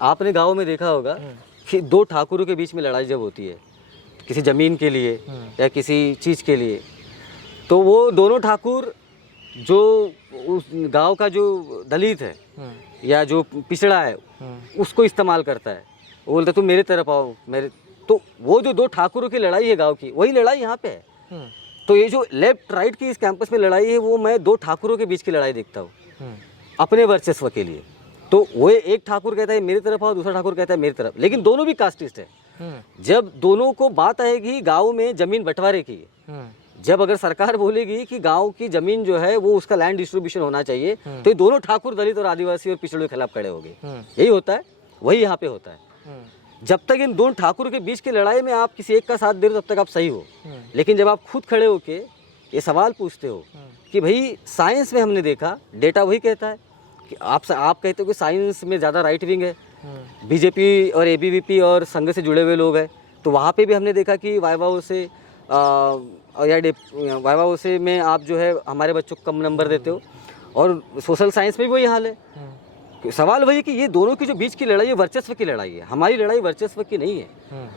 आपने गाँव में देखा होगा कि 2 ठाकुरों के बीच में लड़ाई जब होती है किसी ज़मीन के लिए या किसी चीज़ के लिए, तो वो दोनों ठाकुर जो उस गांव का जो दलित है या जो पिछड़ा है उसको इस्तेमाल करता है। वो बोलता तुम मेरे तरफ आओ, मेरे। तो वो जो 2 ठाकुरों की लड़ाई है गांव की, वही लड़ाई यहाँ पे है। तो ये जो लेफ्ट राइट की इस कैंपस में लड़ाई है, वो मैं 2 ठाकुरों के बीच की लड़ाई देखता हूँ अपने वर्चस्व के लिए। तो वो एक ठाकुर कहता है मेरी तरफ आओ, दूसरा ठाकुर कहता है मेरी तरफ, लेकिन दोनों भी कास्टिस्ट है। जब दोनों को बात आएगी गांव में जमीन बंटवारे की, जब अगर सरकार बोलेगी कि गांव की जमीन जो है वो उसका लैंड डिस्ट्रीब्यूशन होना चाहिए, तो ये दोनों ठाकुर दलित और आदिवासी और पिछड़ों के खिलाफ खड़े हो गए। यही होता है, वही यहाँ पे होता है। जब तक इन 2 ठाकुर के बीच की लड़ाई में आप किसी एक का साथ दे रहे हो तब तक आप सही हो, लेकिन जब आप खुद खड़े होके ये सवाल पूछते हो कि भाई साइंस में हमने देखा, डेटा वही कहता है कि आप कहते हो कि साइंस में ज़्यादा राइट विंग है, BJP और ABVP और संघ से जुड़े हुए लोग हैं, तो वहाँ पे भी हमने देखा कि वाइवा से या वाइवा वोसे में आप जो है हमारे बच्चों को कम नंबर देते हो, और सोशल साइंस में भी वही हाल है। सवाल वही कि ये दोनों की जो बीच की लड़ाई है वर्चस्व की लड़ाई है, हमारी लड़ाई वर्चस्व की नहीं है,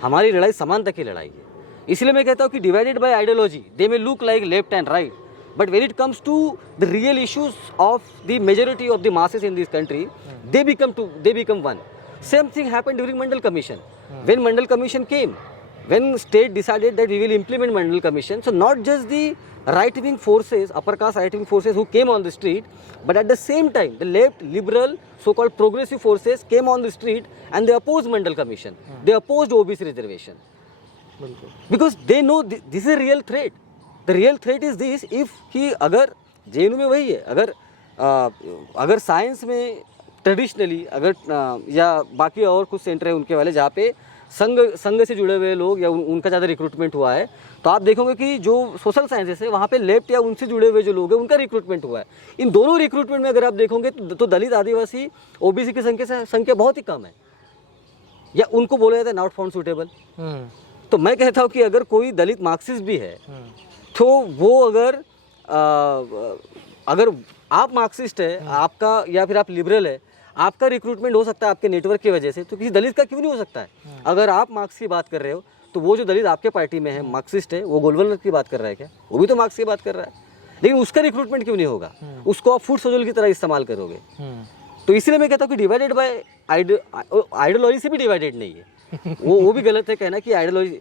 हमारी लड़ाई समानता की लड़ाई है। इसलिए मैं कहता हूँ कि divided by ideology they may look like left and right, but when it comes to the real issues of the majority of the masses in this country, they become one. Same thing happened during Mandal Commission. When Mandal Commission came, when state decided that we will implement Mandal Commission, so not just the right-wing forces, upper caste right-wing forces who came on the street, but at the same time, the left, liberal, so-called progressive forces came on the street and they opposed Mandal Commission. They opposed OBC reservation. Because they know this is a real threat. The real threat is this, if कि अगर JNU में वही है, अगर science में traditionally या बाकी और कुछ सेंटर है उनके वाले जहाँ पे संघ से जुड़े हुए लोग या उनका ज़्यादा रिक्रूटमेंट हुआ है, तो आप देखोगे कि जो सोशल साइंसेस है वहाँ पे लेफ्ट या उनसे जुड़े हुए जो लोग हैं उनका रिक्रूटमेंट हुआ है। इन दोनों रिक्रूटमेंट में अगर आप देखोगे तो दलित आदिवासी ओबीसी की संख्या बहुत ही कम है, या उनको बोला जाता है नॉट फाउंड सूटेबल। तो मैं कहता हूँ कि अगर कोई दलित मार्क्सिस्ट भी है तो वो अगर आप मार्क्सिस्ट है आपका, या फिर आप लिबरल है, आपका रिक्रूटमेंट हो सकता है आपके नेटवर्क की वजह से, तो किसी दलित का क्यों नहीं हो सकता है? अगर आप मार्क्स की बात कर रहे हो तो वो जो दलित आपके पार्टी में है मार्क्सिस्ट है, वो गोलवलकर की बात कर रहा है क्या? वो भी तो मार्क्स की बात कर रहा है, लेकिन उसका रिक्रूटमेंट क्यों नहीं होगा? उसको आप फूड सजोल की तरह इस्तेमाल करोगे। तो इसलिए मैं कहता हूँ कि डिवाइडेड बाय आइडियोलॉजी से भी डिवाइडेड नहीं है, वो भी गलत है कहना कि आइडियोलॉजी।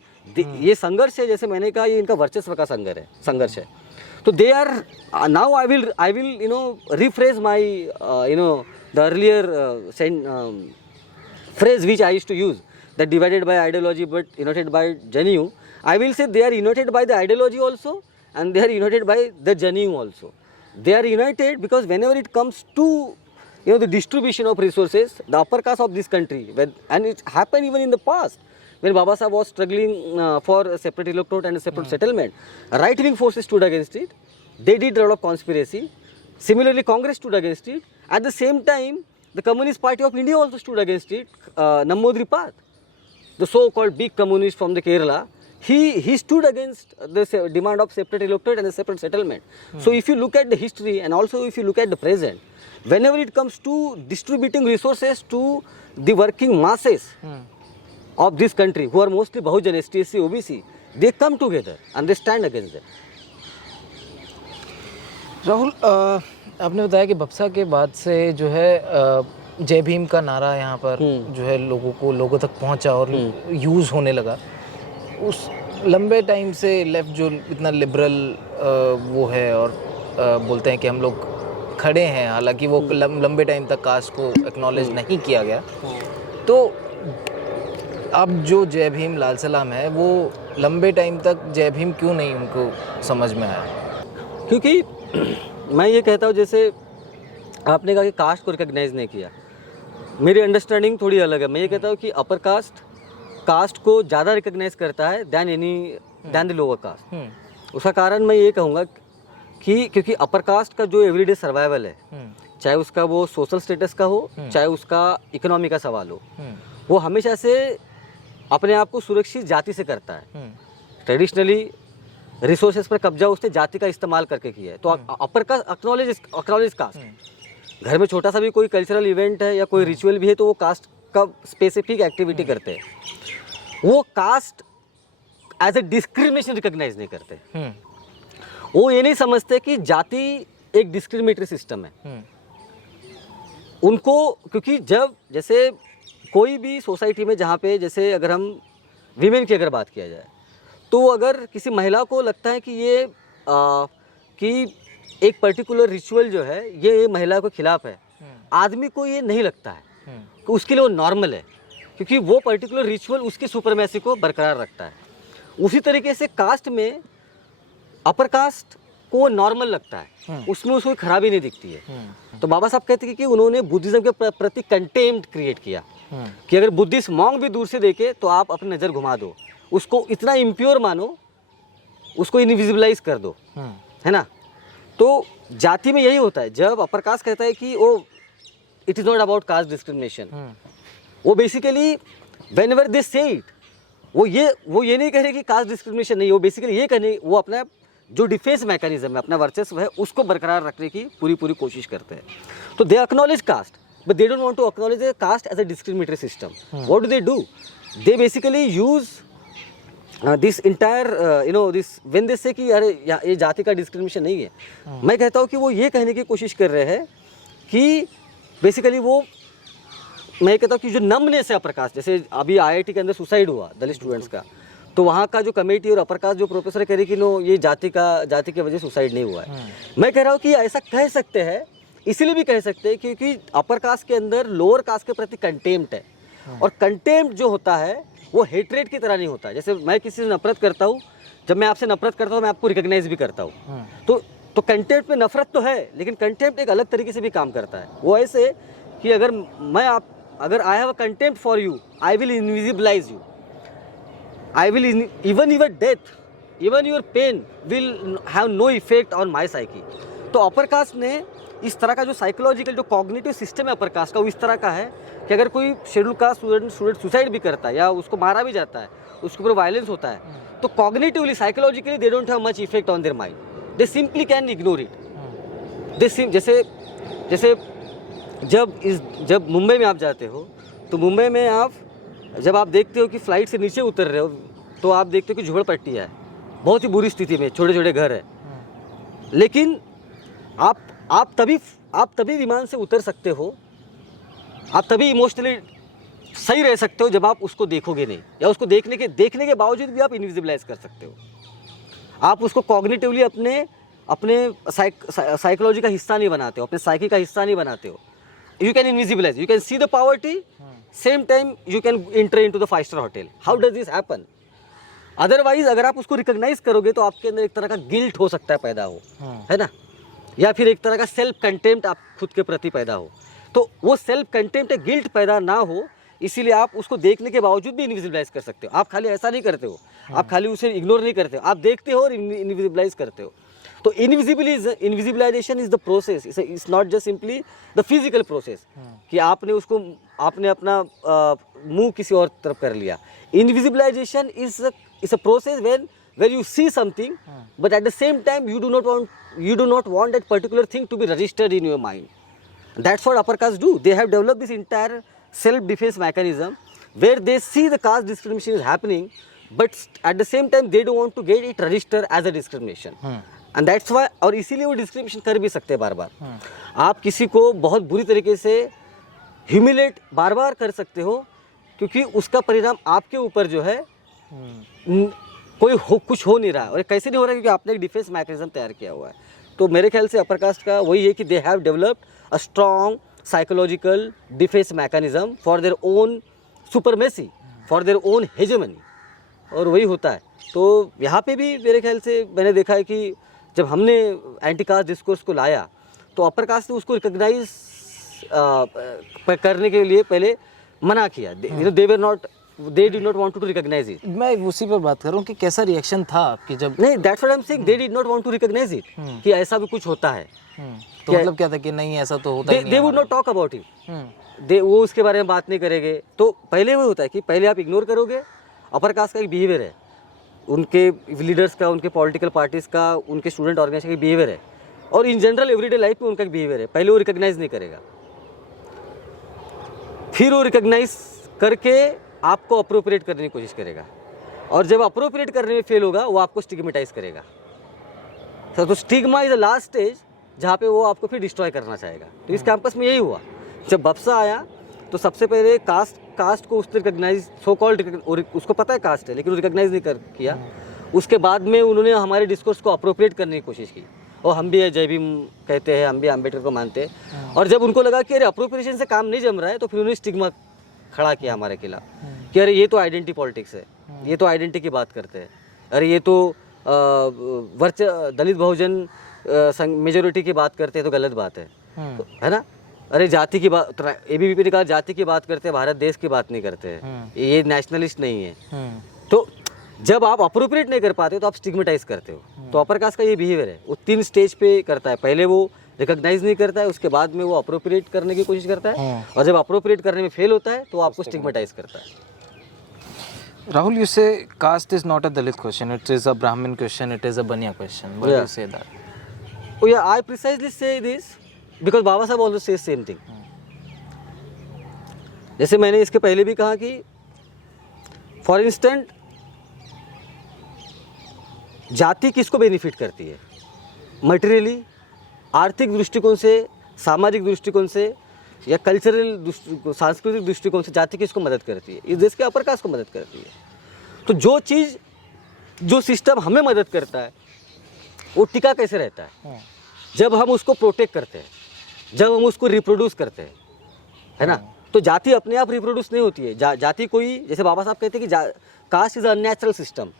ये संघर्ष है, जैसे मैंने कहा, ये इनका वर्चस्व का संघर्ष है। तो they are now I will rephrase my the earlier phrase which I used to use, that divided by ideology but united by genuine. I will say they are united by the ideology also, and they are united by the genuine also. They are united because whenever it comes to the distribution of resources, the upper caste of this country, and it happened even in the past, when Baba Saheb was struggling for a separate electorate and a separate settlement, right-wing forces stood against it. They did a lot of conspiracy. Similarly, Congress stood against it. At the same time, the Communist Party of India also stood against it. Nammodri Path, the so-called big communist from the Kerala, he stood against the demand of separate electorate and a separate settlement. So if you look at the history, and also if you look at the present, whenever it comes to distributing resources to the working masses of this country, who are mostly Bahujan, STSC, OBC, they come together and they stand against them. Rahul, आपने बताया कि बक्सा के बाद से जो है जय भीम का नारा यहाँ पर जो है लोगों तक पहुँचा और यूज़ होने लगा। उस लंबे टाइम से लेफ्ट जो इतना लिबरल वो है और बोलते हैं कि हम लोग खड़े हैं, हालांकि वो लंबे टाइम तक कास्ट को एक्नॉलेज नहीं किया गया। तो अब जो जय भीम लाल सलाम है, वो लंबे टाइम तक जय भीम क्यों नहीं उनको समझ में आया? क्योंकि मैं ये कहता हूँ, जैसे आपने कहा कि कास्ट को रिकग्नाइज नहीं किया, मेरी अंडरस्टैंडिंग थोड़ी अलग है। मैं ये कहता हूँ कि अपर कास्ट को ज़्यादा रिकग्नाइज करता है दैन द लोअर कास्ट। उसका कारण मैं ये कहूँगा कि क्योंकि अपर कास्ट का जो एवरीडे सर्वाइवल है, चाहे उसका वो सोशल स्टेटस का हो, चाहे उसका इकोनॉमी का सवाल हो, वो हमेशा से अपने आप को सुरक्षित जाति से करता है। ट्रेडिशनली रिसोर्सेज पर कब्जा उसने जाति का इस्तेमाल करके किया है। तो अपर कास्ट एक्नॉलेज कास्ट। घर में छोटा सा भी कोई कल्चरल इवेंट है या कोई रिचुअल भी है तो वो कास्ट का स्पेसिफिक एक्टिविटी करते हैं, वो caste as a discrimination recognise नहीं करते। वो ये नहीं समझते कि जाति एक डिस्क्रिमिनेटरी सिस्टम है उनको। क्योंकि जब जैसे कोई भी सोसाइटी में जहाँ पे, जैसे अगर हम वीमेन की अगर बात किया जाए, तो अगर किसी महिला को लगता है कि कि एक पर्टिकुलर रिचुअल जो है ये महिला के खिलाफ है, आदमी को ये नहीं लगता है कि उसके लिए वो नॉर्मल है, क्योंकि वो पर्टिकुलर रिचुअल उसकी सुपरमेसी को बरकरार रखता है। उसी तरीके से कास्ट में अपर कास्ट को नॉर्मल लगता है, उसमें उसको खराबी नहीं दिखती है। तो बाबा साहब कहते हैं कि उन्होंने बुद्धिज्म के प्रति कंटेम्प्ट क्रिएट किया कि अगर बुद्धिस्ट मॉन्क भी दूर से देखे तो आप अपनी नज़र घुमा दो, उसको इतना इम्प्योर मानो, उसको इनविजिबलाइज कर दो, है ना। तो जाति में यही होता है, जब अपर कास्ट कहता है कि वो it is not about caste discrimination, वो बेसिकली व्हेनेवर दे से इट, वो ये नहीं कह रहे कि कास्ट डिस्क्रिमिनेशन नहीं, वो बेसिकली ये कहने, वो अपना जो डिफेंस मैकेनिज्म है, अपना वर्चस्व है, उसको बरकरार रखने की पूरी कोशिश करते हैं। तो they acknowledge caste, but they don't want to acknowledge caste as a discriminatory system. What do? They basically use this entire this when they say कि अरे ये जाति का डिस्क्रिमिनेशन नहीं है। मैं कहता हूँ कि वो ये कहने की कोशिश कर रहे हैं कि बेसिकली वो, मैं कहता हूँ कि जो नमनेस है अपर कास्ट, जैसे अभी IIT के अंदर सुसाइड हुआ दलित स्टूडेंट्स का, तो वहाँ का जो कमेटी और अपर कास्ट जो प्रोफेसर कह रही कि नो ये जाति की वजह से सुसाइड नहीं हुआ है। मैं कह रहा हूँ कि ऐसा कह सकते हैं, इसलिए भी कह सकते हैं क्योंकि अपर कास्ट के अंदर लोअर कास्ट के प्रति कंटेम्प्ट है, और कंटेम्प्ट जो होता है वो हेट्रेड की तरह नहीं होता है। जैसे मैं किसी से नफरत करता हूँ, जब मैं आपसे नफरत करता हूँ मैं आपको रिकॉग्नाइज भी करता हूँ, तो कंटेम्प्ट में नफरत तो है, लेकिन कंटेम्प्ट एक अलग तरीके से भी काम करता है। वो ऐसे कि अगर I have a contempt for you, I will invisibilise you, I will even your death, even your pain will have no effect on my psyche. तो अपर कास्ट ने इस तरह का जो साइकोलॉजिकल जो कॉग्निटिव सिस्टम है अपर कास्ट का, वो इस तरह का है कि अगर कोई शेड्यूल कास्ट स्टूडेंट सुसाइड भी करता है या उसको मारा भी जाता है, उसके ऊपर वायलेंस होता है, तो cognitively psychologically they don't have much effect on their mind, they simply can ignore it. जैसे जब मुंबई में आप जाते हो, तो मुंबई में जब आप देखते हो कि फ्लाइट से नीचे उतर रहे हो, तो आप देखते हो कि झोपड़पट्टी है, बहुत ही बुरी स्थिति में छोटे छोटे घर है, लेकिन आप तभी विमान से उतर सकते हो, आप तभी इमोशनली सही रह सकते हो जब आप उसको देखोगे नहीं, या उसको देखने के बावजूद भी आप इनविजिबलाइज कर सकते हो। आप उसको कॉग्निटिवली अपने साइकोलॉजी का हिस्सा नहीं बनाते हो, अपने साइकी का हिस्सा नहीं बनाते हो। You can invisibilise, you can see the poverty, same time you can enter into the 5 star hotel. How does this happen? Otherwise अगर आप उसको रिकॉग्नाइज करोगे तो आपके अंदर एक तरह का गिल्ट हो सकता है पैदा हो, है ना, या फिर एक तरह का सेल्फ कंटेम्प्ट आप खुद के प्रति पैदा हो। तो वो सेल्फ कंटेम्प्ट या गिल्ट पैदा ना हो, इसीलिए आप उसको देखने के बावजूद भी इनविजिबलाइज कर सकते हो। आप खाली ऐसा नहीं करते हो, आप खाली उसे इग्नोर नहीं करते हो, आप देखते हो और इनविजिबलाइज करते हो। तो invisibilization is the process, it's not just simply the physical process कि आपने अपना मुंह किसी और तरफ कर लिया। Invisibilization is a process where you see something, but at the same time you do not want that particular thing to be registered in your mind. That's what upper caste do. They have developed this entire self-defense mechanism where they see the caste discrimination is happening, but at the same time they don't want to get it registered as a discrimination. And that's why, और इसीलिए वो discrimination कर भी सकते हैं बार बार। आप किसी को बहुत बुरी तरीके से ह्यूमिलेट बार बार कर सकते हो, क्योंकि उसका परिणाम आपके ऊपर जो है कुछ हो नहीं रहा है। और कैसे नहीं हो रहा है? क्योंकि आपने एक डिफेंस मैकेनिज्म तैयार किया हुआ है। तो मेरे ख्याल से अपर कास्ट का वही है कि they have developed a strong psychological defence mechanism for their own supremacy, for their own hegemony, और वही होता है। तो यहाँ पे भी मेरे ख्याल से मैंने देखा है कि जब हमने एंटी कास्ट डिस्कोर्स को लाया, तो अपर कास्ट ने उसको रिकॉग्नाइज करने के लिए पहले मना किया। They did not want to recognize it. मैं उसी पर बात कर रहा हूँ कि कैसा रिएक्शन था आपकी जब? नहीं, that's what I'm saying. They did not want to recognize it. कि ऐसा भी कुछ होता है। तो मतलब क्या था कि नहीं ऐसा तो होता ही नहीं। They would not talk about it. वो उसके बारे में बात नहीं करेंगे। तो पहले वो होता है कि पहले आप इग्नोर करोगे। अपर कास्ट का एक बिहेवियर है, उनके लीडर्स का, उनके पॉलिटिकल पार्टीज का, उनके स्टूडेंट ऑर्गेनाइजेशन का बिहेवियर है, और इन जनरल एवरीडे लाइफ में उनका एक बिहेवियर है। पहले वो रिकॉग्नाइज नहीं करेगा, फिर वो रिकॉग्नाइज करके आपको अप्रोप्रिएट करने की कोशिश करेगा, और जब अप्रोप्रिएट करने में फेल होगा वो आपको स्टिग्मेटाइज करेगा। तो stigma is the last stage जहाँ पे वो आपको फिर डिस्ट्रॉय करना चाहेगा। तो इस कैंपस में यही हुआ। जब बप्सा आया तो सबसे पहले कास्ट को उसने रिकॉग्नाइज, सो कॉल्ड, उसको पता है कास्ट है लेकिन वो रिकॉग्नाइज नहीं किया। उसके बाद में उन्होंने हमारे डिस्कोर्स को अप्रोप्रिएट करने की कोशिश की, और हम भी जय भीम कहते हैं, हम भी अम्बेडकर को मानते हैं। और जब उनको लगा कि अरे अप्रोप्रिएशन से काम नहीं जम रहा है, तो फिर उन्होंने स्टिग्मा खड़ा किया हमारे खिलाफ कि अरे ये तो आइडेंटिटी पॉलिटिक्स है, ये तो आइडेंटिटी की बात करते हैं, अरे ये तो दलित बहुजन मेजोरिटी की बात करते हैं तो गलत बात है, तो, है ना। अरे जाति की बात, एबीवीपी ने कहा जाति की बात करते हैं, भारत देश की बात नहीं करते हैं, ये नेशनलिस्ट नहीं है। तो जब आप अप्रोप्रिएट नहीं कर पाते हो तो आप स्टिग्मेटाइज करते हो। तो अपर कास्ट का ये बिहेवियर है, वो 3 स्टेज पे करता है। पहले वो रिकॉग्नाइज नहीं करता है, उसके बाद में वो अप्रोप्रिएट करने की कोशिश करता है, और जब अप्रोप्रिएट करने में फेल होता है तो आपको स्टिग्मेटाइज करता है। Rahul, you say caste is not a Dalit question, it is a Brahmin question, it is a Baniya question. Why do Yeah. you say that? Oh yeah, I precisely say this because बाबा साहब also say same thing. जैसे मैंने इसके पहले भी कहा कि for instant जाति किसको बेनिफिट करती है, मटेरियली, आर्थिक दृष्टिकोण से, सामाजिक दृष्टिकोण से या कल्चरल सांस्कृतिक दृष्टिकोण से जाति किसको मदद करती है? इस देश के अपर कास्ट को मदद करती है. तो जो चीज़, जो सिस्टम हमें मदद करता है वो टिका कैसे रहता है? जब हम उसको प्रोटेक्ट करते हैं, जब हम उसको रिप्रोड्यूस करते हैं, है ना. तो जाति अपने आप रिप्रोड्यूस नहीं होती है. जाति कोई, जैसे बाबा साहब कहते हैं कि caste is unnatural system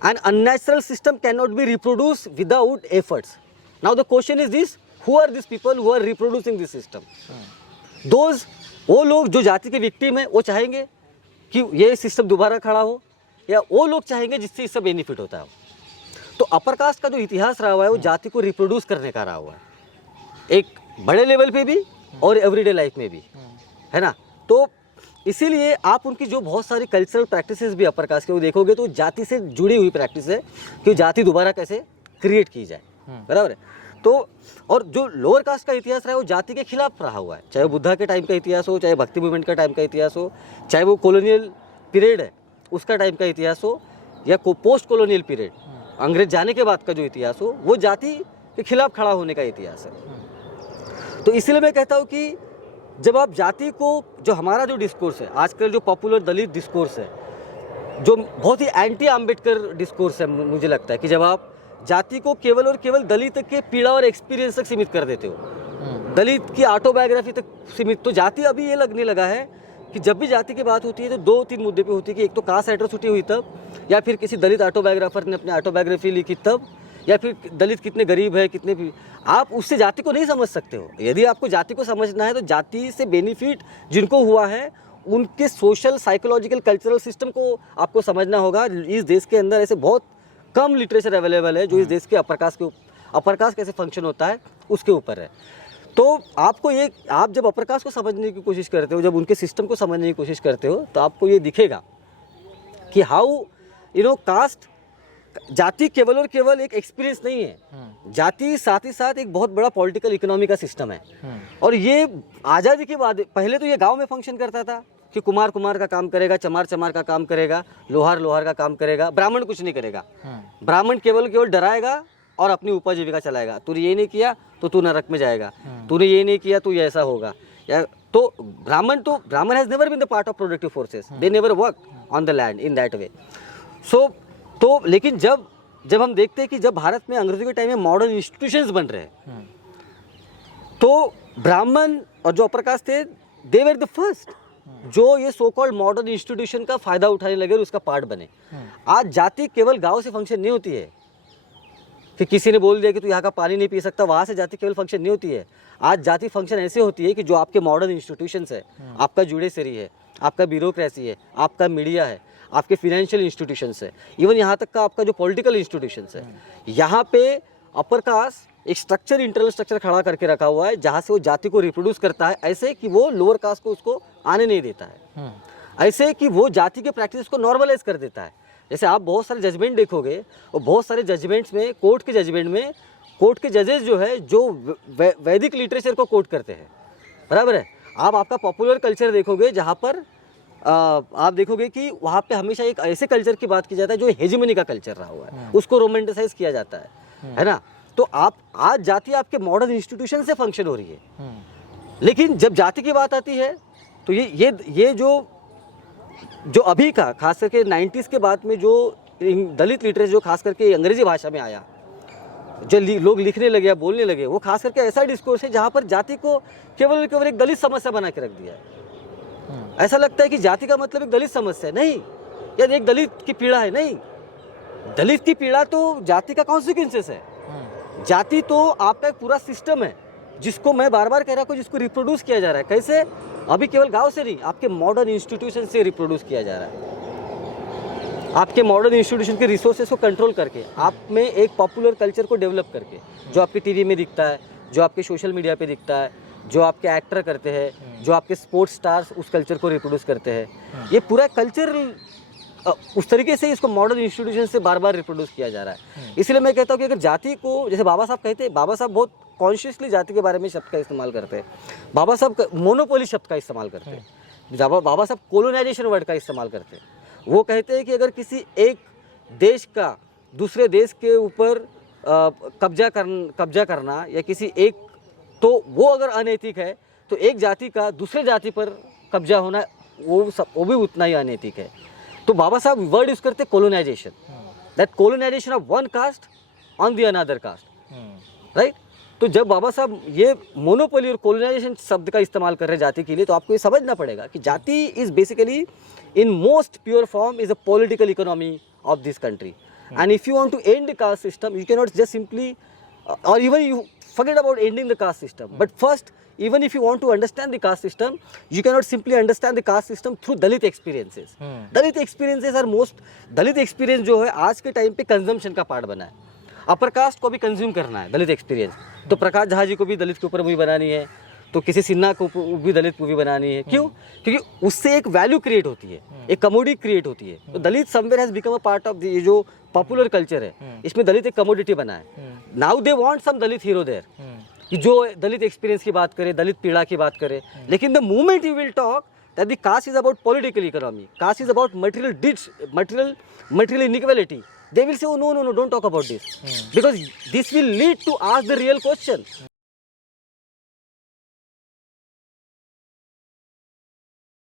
and unnatural system can not be reproduce without efforts. Now the question is this, who are this people who are reproducing this system? Those, वो लोग जो जाति के विक्टिम है वो चाहेंगे कि ये सिस्टम दोबारा खड़ा हो, या वो लोग चाहेंगे जिससे इससे बेनिफिट होता है? तो अपर कास्ट का जो इतिहास रहा हुआ है वो जाति को रिप्रोड्यूस करने का रहा हुआ है, एक बड़े लेवल पे भी और एवरीडे लाइफ में भी, है ना. तो इसीलिए आप उनकी जो बहुत सारी कल्चरल प्रैक्टिसेस भी अपर कास्ट के वो देखोगे तो जाति से जुड़ी हुई प्रैक्टिस है कि जाति दोबारा कैसे क्रिएट की जाए, बराबर है. तो और जो लोअर कास्ट का इतिहास रहा है वो जाति के खिलाफ रहा हुआ है, चाहे वो बुद्धा के टाइम का इतिहास हो, चाहे भक्ति मूवमेंट का टाइम का इतिहास हो, चाहे वो कॉलोनियल पीरियड है उसका टाइम का इतिहास हो, या पोस्ट कॉलोनियल पीरियड अंग्रेज जाने के बाद का जो इतिहास हो, वो जाति के खिलाफ खड़ा होने का इतिहास है. तो इसीलिए मैं कहता हूँ कि जब आप जाति को, जो हमारा जो डिस्कोर्स है आजकल, जो पॉपुलर दलित डिस्कोर्स है, जो बहुत ही एंटी अम्बेडकर डिस्कोर्स है, मुझे लगता है कि जब आप जाति को केवल और केवल दलित के पीड़ा और एक्सपीरियंस तक सीमित कर देते हो, दलित की ऑटोबायोग्राफी तक सीमित, तो जाति अभी ये लगने लगा है कि जब भी जाति की बात होती है तो दो तीन मुद्दे पे होती है कि एक तो कास्ट एट्रोसिटी हुई तब, या फिर किसी दलित ऑटोबायोग्राफर ने अपनी ऑटोबायोग्राफी लिखी तब, या फिर दलित कितने गरीब है, कितने भी, आप उससे जाति को नहीं समझ सकते हो. यदि आपको जाति को समझना है तो जाति से बेनिफिट जिनको हुआ है उनके सोशल, साइकोलॉजिकल, कल्चरल सिस्टम को आपको समझना होगा. इस देश के अंदर ऐसे बहुत कम लिटरेचर अवेलेबल है जो इस देश के अपर कास्ट कैसे फंक्शन होता है उसके ऊपर है. तो आपको ये, आप जब अपर कास्ट को समझने की कोशिश करते हो, जब उनके सिस्टम को समझने की कोशिश करते हो, तो आपको ये दिखेगा कि हाउ कास्ट, जाति केवल और केवल एक एक्सपीरियंस नहीं है, जाति साथ ही साथ एक बहुत बड़ा पॉलिटिकल इकोनॉमी का सिस्टम है. और ये आज़ादी के बाद, पहले तो ये गांव में फंक्शन करता था कि कुमार का काम करेगा, चमार का काम करेगा, लोहार का काम करेगा, ब्राह्मण कुछ नहीं करेगा. ब्राह्मण केवल डराएगा और अपनी उपजीविका चलाएगा. तूने ये नहीं किया तो तू नरक में जाएगा, तूने ये नहीं किया तो ये ऐसा होगा. या तो Brahmin has never been the part of productive forces, they never work on the land in that way. तो लेकिन जब हम देखते हैं कि जब भारत में अंग्रेजों के टाइम में मॉडर्न इंस्टीट्यूशंस बन रहे हैं, तो ब्राह्मण और जो अपर कास्ट थे, दे वर द फर्स्ट जो ये सो कॉल्ड मॉडर्न इंस्टीट्यूशन का फायदा उठाने लगे और उसका पार्ट बने. आज जाति केवल गांव से फंक्शन नहीं होती है कि किसी ने बोल दिया कि तू यहाँ का पानी नहीं पी सकता, वहाँ से जाति केवल फंक्शन नहीं होती है. आज जाति फंक्शन ऐसे होती है कि जो आपके मॉडर्न इंस्टीट्यूशंस है, आपका जुडिशरी है, आपका ब्यूरोक्रेसी है, आपका मीडिया है, आपके फिनेंशियल इंस्टीट्यूशंस है, इवन यहाँ तक का आपका जो पॉलिटिकल इंस्टीट्यूशंस है, यहाँ पे अपर कास्ट एक स्ट्रक्चर, इंटरनल स्ट्रक्चर खड़ा करके रखा हुआ है जहाँ से वो जाति को रिप्रोड्यूस करता है, ऐसे कि वो लोअर कास्ट को उसको आने नहीं देता है, ऐसे कि वो जाति के प्रैक्टिस को नॉर्मलाइज कर देता है. जैसे आप बहुत सारे जजमेंट देखोगे और बहुत सारे जजमेंट्स में, कोर्ट के जजमेंट में, कोर्ट के जजेस जो है जो वैदिक लिटरेचर को कोट करते हैं, बराबर है. आपका पॉपुलर कल्चर देखोगे जहाँ पर आप देखोगे कि वहाँ पे हमेशा एक ऐसे कल्चर की बात की जाता है जो हेजिमनी का कल्चर रहा हुआ है, उसको रोमांटिसाइज किया जाता है ना. तो आप आज जाति आपके मॉडर्न इंस्टीट्यूशन से फंक्शन हो रही है, लेकिन जब जाति की बात आती है तो ये जो अभी का, खास करके 90s के बाद में जो दलित लिटरेचर जो खास करके अंग्रेजी भाषा में आया, जो लोग लिखने लगे या बोलने लगे, वो खास करके ऐसा डिस्कोर्स है जहाँ पर जाति को केवल एक दलित समस्या बना के रख दिया है. ऐसा लगता है कि जाति का मतलब एक दलित समस्या है. नहीं, या एक दलित की पीड़ा है. नहीं, दलित की पीड़ा तो जाति का कॉन्सिक्वेंसेस है. जाति तो आपका एक पूरा सिस्टम है जिसको मैं बार बार कह रहा हूँ, जिसको रिप्रोड्यूस किया जा रहा है. कैसे? अभी केवल गांव से नहीं, आपके मॉडर्न इंस्टीट्यूशन से रिप्रोड्यूस किया जा रहा है. आपके मॉडर्न इंस्टीट्यूशन के रिसोर्सेज को कंट्रोल करके, आप में एक पॉपुलर कल्चर को डेवलप करके, जो आपके टीवी में दिखता है, जो आपके सोशल मीडिया पे दिखता है, जो आपके एक्टर करते हैं, जो आपके स्पोर्ट्स स्टार्स उस कल्चर को रिप्रोड्यूस करते हैं, ये पूरा कल्चर उस तरीके से इसको मॉडर्न इंस्टीट्यूशन से बार बार रिप्रोड्यूस किया जा रहा है। इसलिए मैं कहता हूँ कि अगर जाति को, जैसे बाबा साहब कहते हैं, बाबा साहब बहुत कॉन्शियसली जाति के बारे में शब्द का इस्तेमाल करते हैं। बाबा साहब मोनोपोली शब्द का इस्तेमाल करते हैं। बाबा साहब कोलोनाइजेशन वर्ड का इस्तेमाल करते हैं। वो कहते हैं कि अगर किसी एक देश का दूसरे देश के ऊपर कब्जा करना या किसी एक, तो वो अगर अनैतिक है, तो एक जाति का दूसरे जाति पर कब्जा होना वो भी उतना ही अनैतिक है। तो बाबा साहब वर्ड यूज करते colonisation, that colonisation of one caste on the another caste, right. तो जब बाबा साहब ये मोनोपोली और कोलोनाइजेशन शब्द का इस्तेमाल कर रहे हैं जाति के लिए, तो आपको ये समझना पड़ेगा कि जाति is basically in most pure form is a political economy of this country. And if you want to end the caste system, you cannot just simply, or even you forget about ending the caste system. But first, even if you want to understand the caste system, you cannot simply understand the caste system through Dalit experiences. Dalit experiences are Dalit experience जो है आज के time पे consumption का part बना है। Upper caste को भी कंज्यूम करना है दलित एक्सपीरियंस। तो प्रकाश झा जी को भी दलित के ऊपर मूवी बनानी है, तो किसी सिन्हा को भी दलित मूवी बनानी है। क्यों? क्योंकि उससे एक वैल्यू क्रिएट होती है, एक कमोडिटी क्रिएट होती है। तो Dalit somewhere has become a part of ये जो पॉपुलर कल्चर है, इसमें दलित एक कमोडिटी बना है। Now they want some Dalit hero there, कि जो दलित एक्सपीरियंस की बात करे, दलित पीड़ा की बात करे। लेकिन the moment you will talk that the caste is about political economy, caste is about material deeds, material inequality, they will say, oh no, don't talk about this, because this will lead to ask the real question.